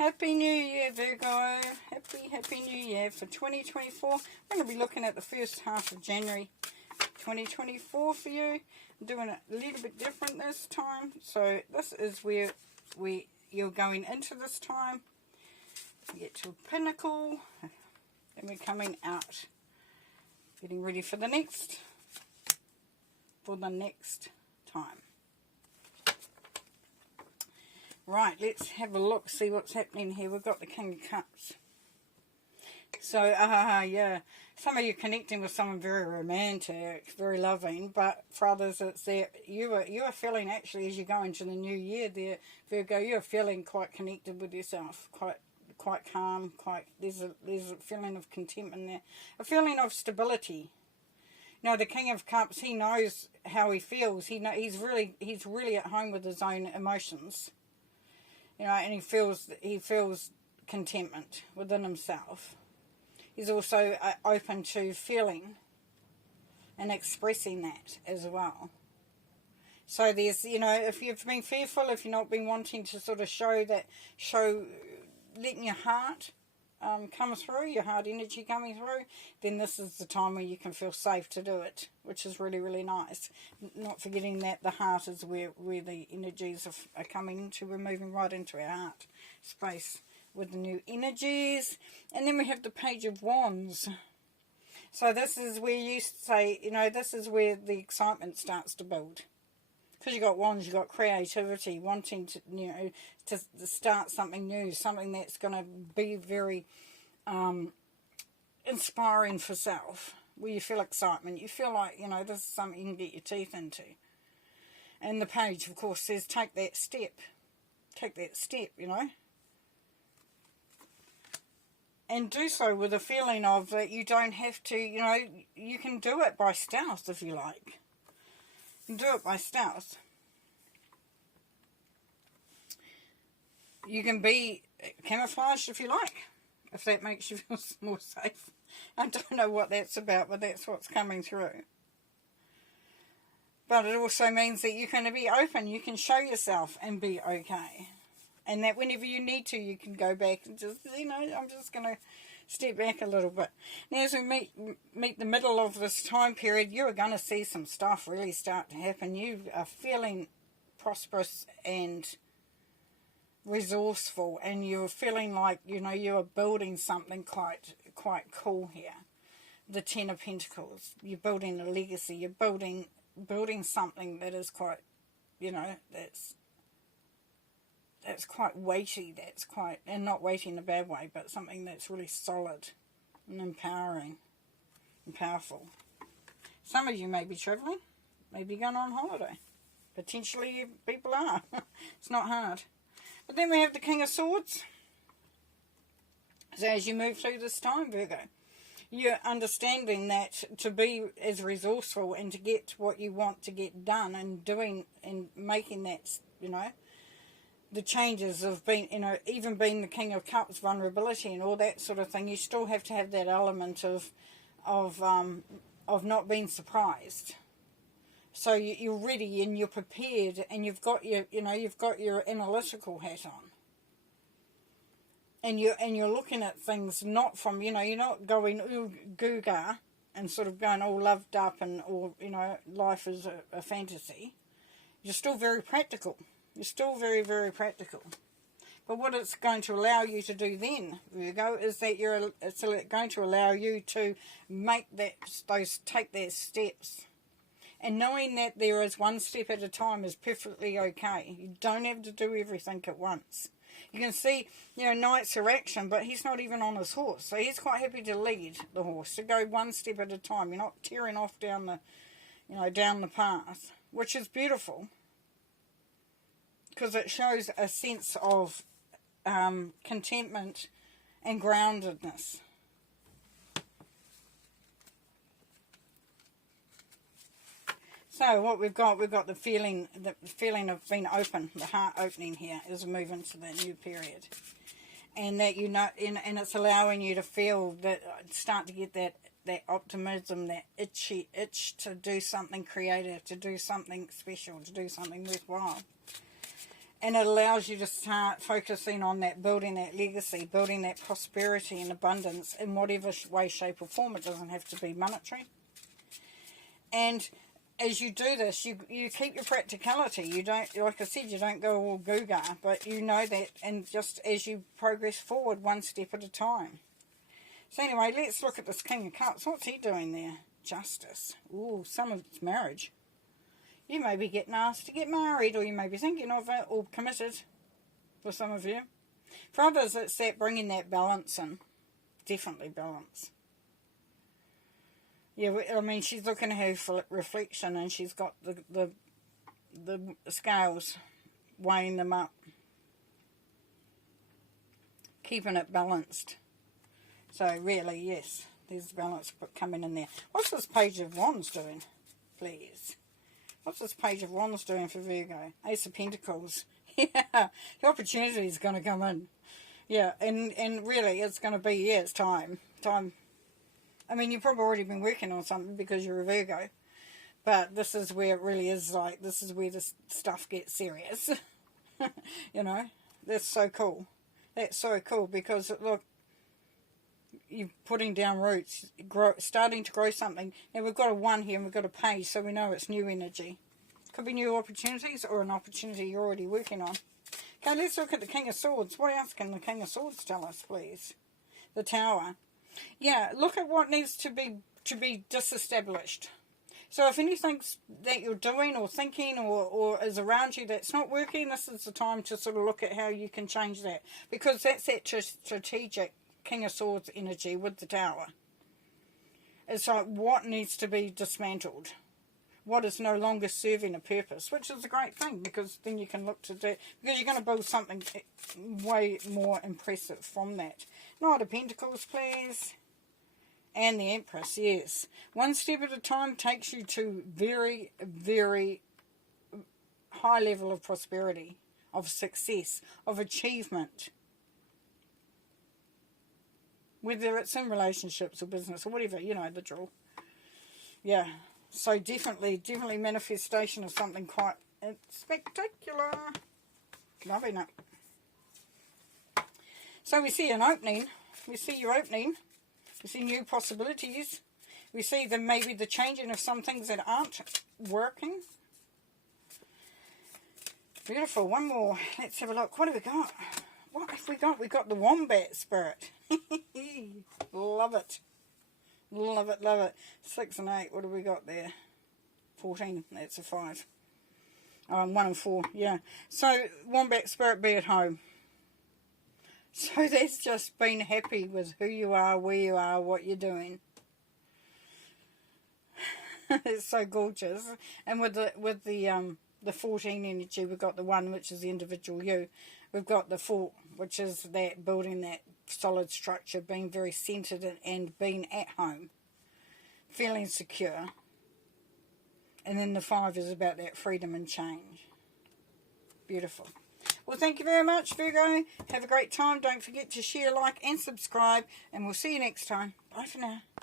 Happy New Year, Virgo. Happy New Year for 2024. We're going to be looking at the first half of January 2024 for you. I'm doing it a little bit different this time. So this is where you're going into this time. You get to a pinnacle. And we're coming out. Getting ready for the next time. Right, let's have a look, see what's happening here. We've got the King of Cups. So, yeah, some of you connecting with someone very romantic, very loving, but for others it's that you are feeling actually as you go into the new year there, Virgo, you're feeling quite connected with yourself, quite calm, there's a feeling of contentment there, a feeling of stability. You know, the King of Cups, he knows how he feels. He's really at home with his own emotions. You know, and he feels contentment within himself. He's also open to feeling and expressing that as well. So there's, you know, if you've been fearful, if you've not been wanting to sort of letting your heart come through, your heart energy coming through, then this is the time where you can feel safe to do it, which is really, really nice. Not forgetting that the heart is where the energies are coming into. We're moving right into our heart space with the new energies. And then we have the Page of Wands. So this is where you say, you know, this is where the excitement starts to build. Because you've got wands, you've got creativity, wanting to, you know, to start something new, something that's going to be very inspiring for self, where you feel excitement. You feel like, you know, this is something you can get your teeth into. And the page, of course, says take that step. Take that step, you know. And do so with a feeling of that you don't have to, you know, you can do it by stealth if you like. Do it by stealth. You can be camouflaged if you like, if that makes you feel more safe. I don't know what that's about, but that's what's coming through. But it also means that you're going to be open. You can show yourself and be okay. And that whenever you need to, you can go back and just, you know, I'm just going to step back a little bit. Now as we meet the middle of this time period, you're going to see some stuff really start to happen. You are feeling prosperous and resourceful, and you're feeling like, you know, you are building something quite cool here. The Ten of Pentacles. You're building a legacy. You're building something that is quite, you know, that's quite weighty, and not weighty in a bad way, but something that's really solid and empowering and powerful. Some of you may be travelling, maybe going on holiday. Potentially people are. It's not hard. But then we have the King of Swords. So as you move through this time, Virgo, you're understanding that to be as resourceful and to get what you want to get done and doing and making that, you know, the changes of being, you know, even being the King of Cups, vulnerability and all that sort of thing, you still have to have that element of not being surprised. So you're ready and you're prepared, and you've got your, you know, you've got your analytical hat on, and you're looking at things not from, you know, you're not going ooh goo ga and sort of going all loved up and all, you know, life is a fantasy. You're still very practical. You're still very, very practical. But what it's going to allow you to do then, Virgo, is that it's going to allow you to take those steps. And knowing that there is one step at a time is perfectly okay. You don't have to do everything at once. You can see, you know, Knight's action, but he's not even on his horse. So he's quite happy to lead the horse, to go one step at a time. You're not tearing off down the path, which is beautiful. Because it shows a sense of contentment and groundedness. So what we've got the feeling of being open, the heart opening here as we move into the new period, and that, you know, and it's allowing you to feel that, start to get that optimism, that itch to do something creative, to do something special, to do something worthwhile. And it allows you to start focusing on that, building that legacy, building that prosperity and abundance in whatever way, shape or form. It doesn't have to be monetary. And as you do this, you keep your practicality. You don't, like I said, you don't go all goo-gaga, but you know that, and just as you progress forward, one step at a time. So anyway, let's look at this King of Cups. What's he doing there? Justice. Ooh, some of it's marriage. You may be getting asked to get married, or you may be thinking of it, or committed, for some of you. For others, it's that bringing that balance in. Definitely balance. Yeah, I mean, she's looking at her reflection, and she's got the scales, weighing them up. Keeping it balanced. So really, yes, there's balance coming in there. What's this Page of Wands doing, please? What's this Page of Wands doing for Virgo? Ace of Pentacles. Yeah, the opportunity is going to come in. Yeah, and really, it's going to be, yeah, it's time. I mean, you've probably already been working on something because you're a Virgo. But this is where it really is, like, this is where this stuff gets serious. You know, that's so cool. That's so cool because, look, you're putting down roots, starting to grow something. Now we've got a 1 here and we've got a page, so we know it's new energy. Could be new opportunities or an opportunity you're already working on. Okay, let's look at the King of Swords. What else can the King of Swords tell us, please? The Tower. Yeah, look at what needs to be disestablished. So if anything that you're doing or thinking or is around you that's not working, this is the time to sort of look at how you can change that. Because that's that strategic King of Swords energy with the Tower. It's like what needs to be dismantled. What is no longer serving a purpose, which is a great thing because then you can look to do, because you're going to build something way more impressive from that. Knight of Pentacles, please. And the Empress, yes. One step at a time takes you to very, very high level of prosperity, of success, of achievement. Whether it's in relationships or business or whatever, you know, the drill. Yeah. So definitely manifestation of something quite spectacular. Loving it. So we see an opening. We see your opening. We see new possibilities. We see maybe the changing of some things that aren't working. Beautiful. One more. Let's have a look. What have we got? What have we got? We've got the Wombat Spirit. Love it. Love it, love it. 6 and 8, what have we got there? 14, that's a 5. 1 and 4, yeah. So, Wombat Spirit, be at home. So that's just being happy with who you are, where you are, what you're doing. It's so gorgeous. And with the 14 energy, we've got the 1, which is the individual you. We've got the 4, which is that building that solid structure, being very centered and being at home, feeling secure. And then the 5 is about that freedom and change. Beautiful. Well, thank you very much, Virgo. Have a great time. Don't forget to share, like, and subscribe. And we'll see you next time. Bye for now.